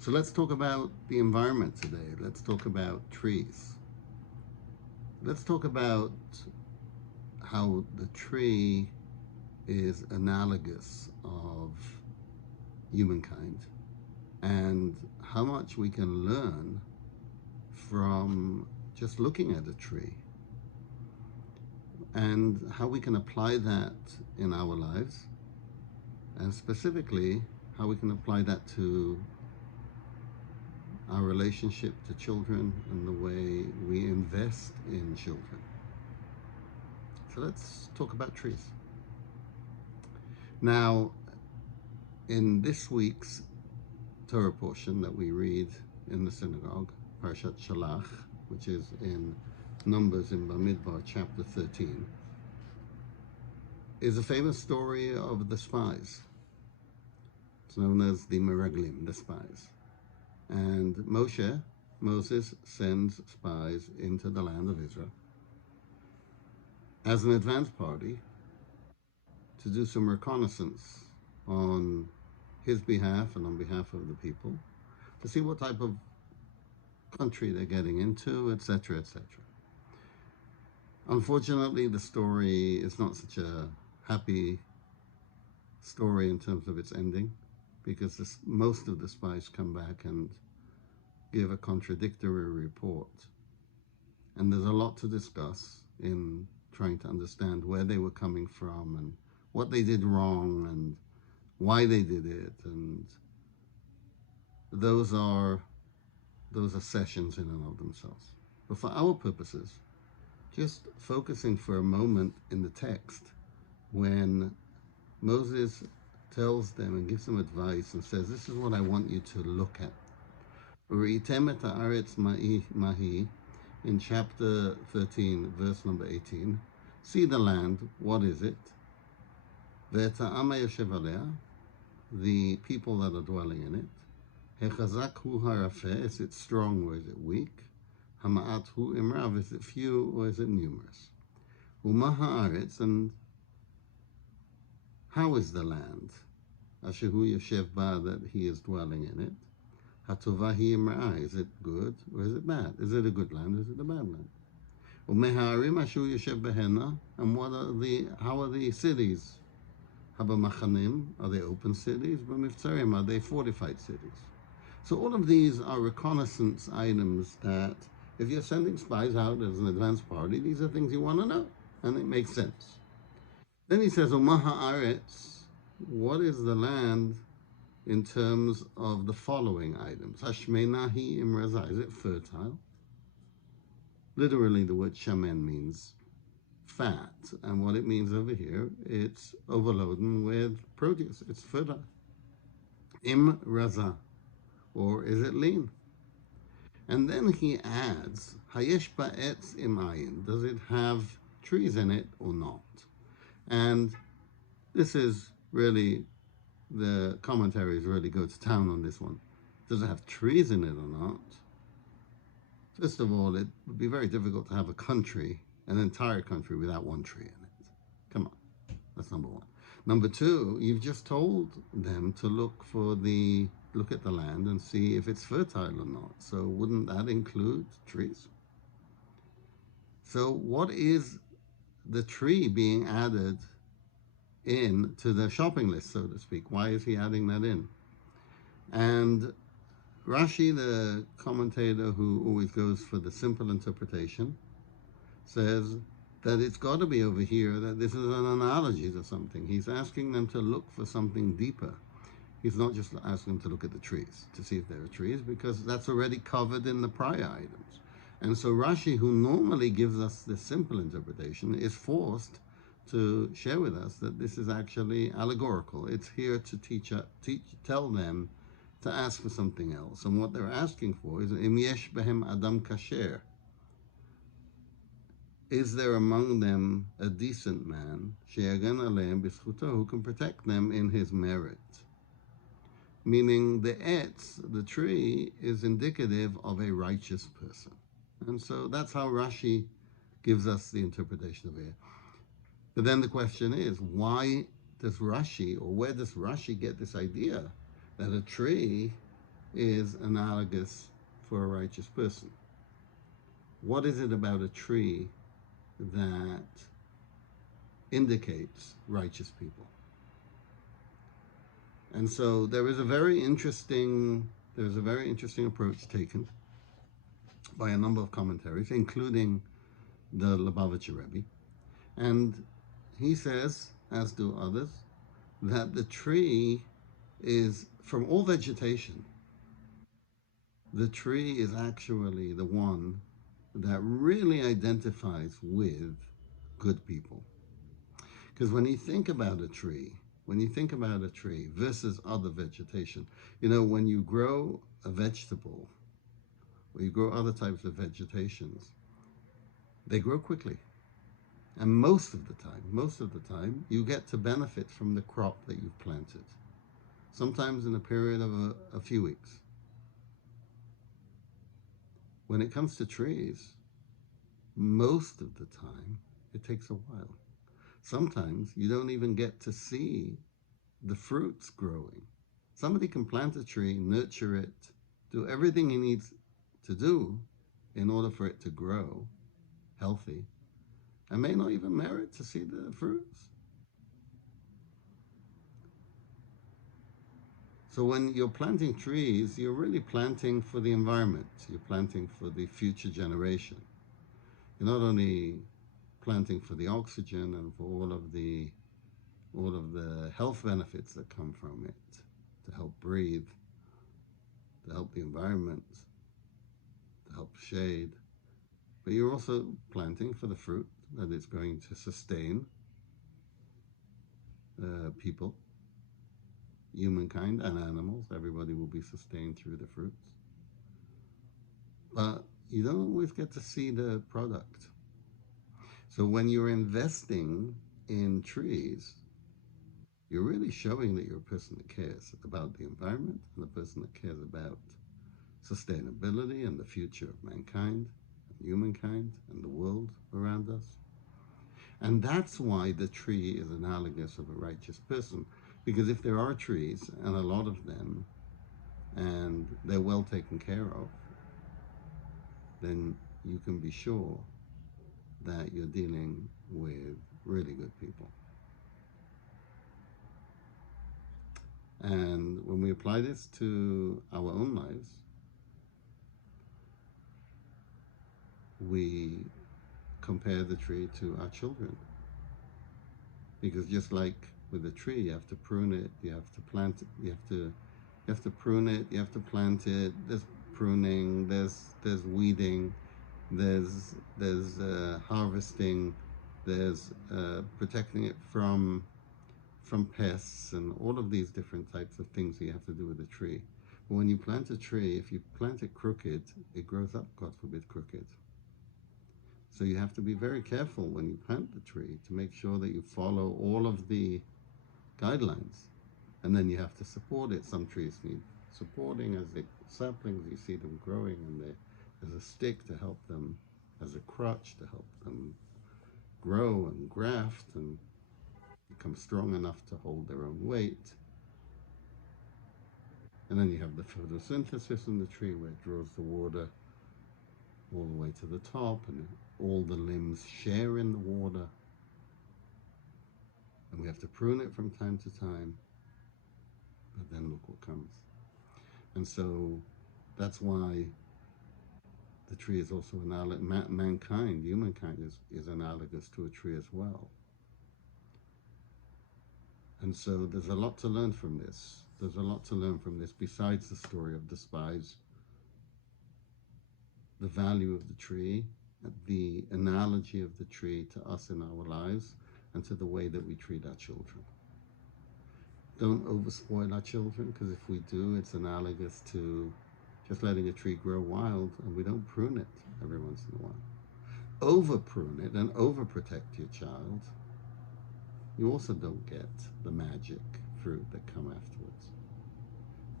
So let's talk about the environment today. Let's talk about trees. Let's talk about how the tree is analogous of humankind and how much we can learn from just looking at a tree and how we can apply that in our lives, and specifically how we can apply that to our relationship to children and the way we invest in children. So let's talk about trees. Now, in this week's Torah portion that we read in the synagogue, Parshat Shalach, which is in Numbers in Bamidbar, chapter 13, is a famous story of the spies. It's known as the Meraglim, the spies. And Moses sends spies into the land of Israel as an advance party to do some reconnaissance on his behalf and on behalf of the people to see what type of country they're getting into, etc., etc. Unfortunately, the story is not such a happy story in terms of its ending, because most of the spies come back and give a contradictory report. And there's a lot to discuss in trying to understand where they were coming from and what they did wrong and why they did it. And those are sessions in and of themselves. But for our purposes, just focusing for a moment in the text when Moses tells them and gives them advice and says, this is what I want you to look at. Uritem et haaretz mahi, in chapter 13, verse number 18. See the land, what is it? Ve'et ha'am hayoshev alea, the people that are dwelling in it. Hechazak hu harafeh, is it strong or is it weak? Hama'at hu imrav, is it few or is it numerous? Uma haaretz, and how is the land? Ashehu yoshev ba, that he is dwelling in it. Hatova hi imra, is it good or is it bad? Is it a good land or is it a bad land? Umeharim ashehu yoshev behena, and how are the cities? Haba machanim, are they open cities? B'mivtzarim, are they fortified cities? So all of these are reconnaissance items that, if you're sending spies out as an advance party, these are things you want to know, and it makes sense. Then he says, Umaha Aretz, what is the land in terms of the following items? Hashmenahi imraza, is it fertile? Literally, the word shamen means fat, and what it means over here, it's overloading with produce, it's fertile. Imraza, or is it lean? And then he adds, Hayesh ba'etz imayin, does it have trees in it or not? And this is really, the commentaries really go to town on this one. Does it have trees in it or not? First of all, it would be very difficult to have a country, an entire country, without one tree in it. Come on, that's number one. Number two, you've just told them to look at the land and see if it's fertile or not. So wouldn't that include trees? So what is the tree being added in to the shopping list, so to speak? Why is he adding that in? And Rashi, the commentator who always goes for the simple interpretation, says that it's got to be over here, that this is an analogy to something. He's asking them to look for something deeper. He's not just asking them to look at the trees, to see if there are trees, because that's already covered in the prior items. And so Rashi, who normally gives us this simple interpretation, is forced to share with us that this is actually allegorical. It's here to tell them to ask for something else. And what they're asking for is, Im yesh behem adam kasher, is there among them a decent man, she'yagan aleim b'zchuto, who can protect them in his merit? Meaning the etz, the tree, is indicative of a righteous person. And so that's how Rashi gives us the interpretation of it. But then the question is, why does Rashi, or where does Rashi get this idea that a tree is analogous for a righteous person. What is it about a tree that indicates righteous people? And so there's a very interesting approach taken by a number of commentaries, including the Lubavitcher Rebbe. And he says, as do others, that the tree is, from all vegetation, the tree is actually the one that really identifies with good people. Because when you think about a tree versus other vegetation, when you grow a vegetable or you grow other types of vegetations, they grow quickly. And most of the time, you get to benefit from the crop that you've planted, sometimes in a period of a few weeks. When it comes to trees, most of the time, it takes a while. Sometimes you don't even get to see the fruits growing. Somebody can plant a tree, nurture it, do everything he needs to do in order for it to grow healthy, and may not even merit to see the fruits. So when you're planting trees, you're really planting for the environment. You're planting for the future generation. You're not only planting for the oxygen and for all of the health benefits that come from it, to help breathe, to help the environment, to help shade, but you're also planting for the fruit that it's going to sustain people, humankind, and animals. Everybody will be sustained through the fruits. But you don't always get to see the product. So when you're investing in trees, you're really showing that you're a person that cares about the environment and a person that cares about sustainability and the future of mankind, and humankind, and the world around us. And that's why the tree is analogous of a righteous person. Because if there are trees, and a lot of them, and they're well taken care of, then you can be sure that you're dealing with really good people. And when we apply this to our own lives, we compare the tree to our children. Because just like with a tree, you have to prune it, you have to plant it, you have to prune it, you have to plant it. There's pruning, there's weeding, there's harvesting, there's protecting it from pests, and all of these different types of things you have to do with a tree. But when you plant a tree, if you plant it crooked, it grows up, God forbid, crooked. So you have to be very careful when you plant the tree to make sure that you follow all of the guidelines. And then you have to support it. Some trees need supporting as the saplings, you see them growing, and there's a stick to help them, as a crutch to help them grow and graft and become strong enough to hold their own weight. And then you have the photosynthesis in the tree where it draws the water all the way to the top, and all the limbs share in the water. And we have to prune it from time to time. But then look what comes. And so that's why the tree is also analogous. Humankind is analogous to a tree as well. And so there's a lot to learn from this. There's a lot to learn from this besides the story of the spies, the value of the tree, the analogy of the tree to us in our lives, and to the way that we treat our children. Don't overspoil our children, because if we do, it's analogous to just letting a tree grow wild and we don't prune it every once in a while. Over prune it and overprotect your child, you also don't get the magic fruit that come afterwards.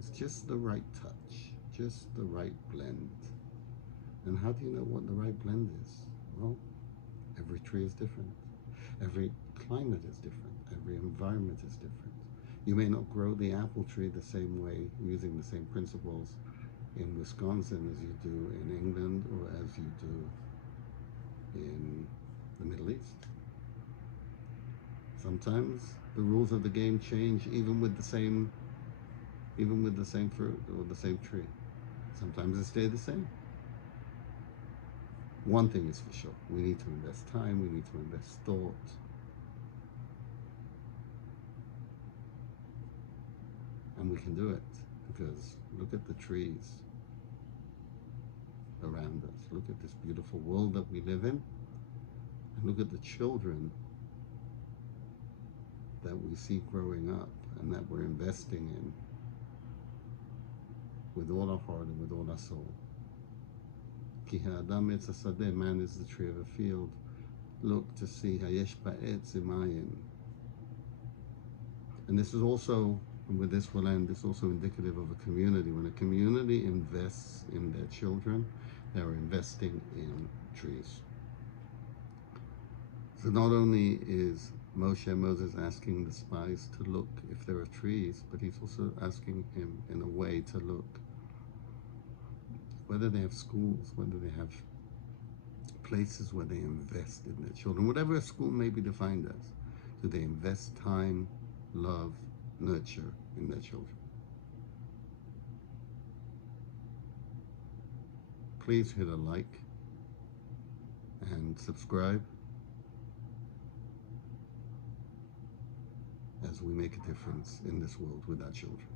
It's just the right touch, just the right blend. And how do you know what the right blend is? Well, every tree is different. Every climate is different. Every environment is different. You may not grow the apple tree the same way using the same principles in Wisconsin as you do in England or as you do in the Middle East. Sometimes the rules of the game change even with the same fruit or the same tree. Sometimes they stay the same. One thing is for sure, we need to invest time, we need to invest thought. And we can do it because look at the trees around us. Look at this beautiful world that we live in. And look at the children that we see growing up and that we're investing in with all our heart and with all our soul. Ki ha'adam etz hasadeh, man is the tree of a field. Look to see hayesh ba'etz imayin. And this is also, and with this we'll end, this is also indicative of a community. When a community invests in their children, they're investing in trees. So not only is Moses asking the spies to look if there are trees, but he's also asking him in a way to look whether they have schools, whether they have places where they invest in their children, whatever a school may be defined as. Do they invest time, love, nurture in their children? Please hit a like and subscribe as we make a difference in this world with our children.